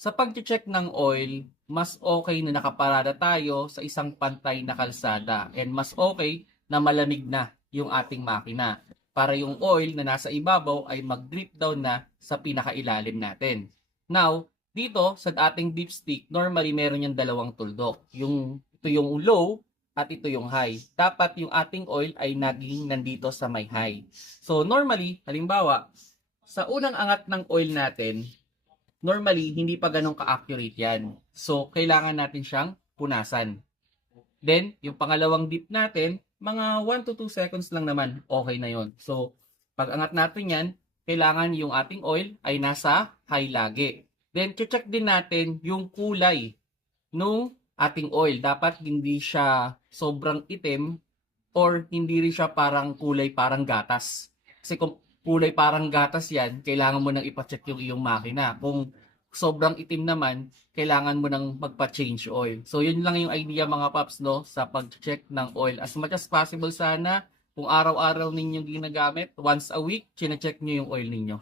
Sa pag-check ng oil, mas okay na nakaparada tayo sa isang pantay na kalsada and mas okay na malamig na yung ating makina para yung oil na nasa ibabaw ay mag-drip down na sa pinakailalim natin. Now, dito sa ating dipstick, normally meron yung dalawang tuldok. Ito yung low at ito yung high. Dapat yung ating oil ay naging nandito sa may high. So normally, halimbawa, sa unang angat ng oil natin, normally, hindi pa ganun ka-accurate yan. So, kailangan natin siyang punasan. Then, yung pangalawang dip natin, mga 1 to 2 seconds lang naman, okay na yon. So, pag angat natin yan, kailangan yung ating oil ay nasa high lagi. Then, check din natin yung kulay nung ating oil. Dapat hindi siya sobrang itim or hindi rin siya parang kulay parang gatas. Kasi kung kulay parang gatas yan, kailangan mo nang ipacheck yung iyong makina. Kung sobrang itim naman, kailangan mo nang magpa-change oil. So, yun lang yung idea mga paps, no, sa pag-check ng oil. As much as possible sana, kung araw-araw ninyong ginagamit, once a week, chine-check nyo yung oil ninyo.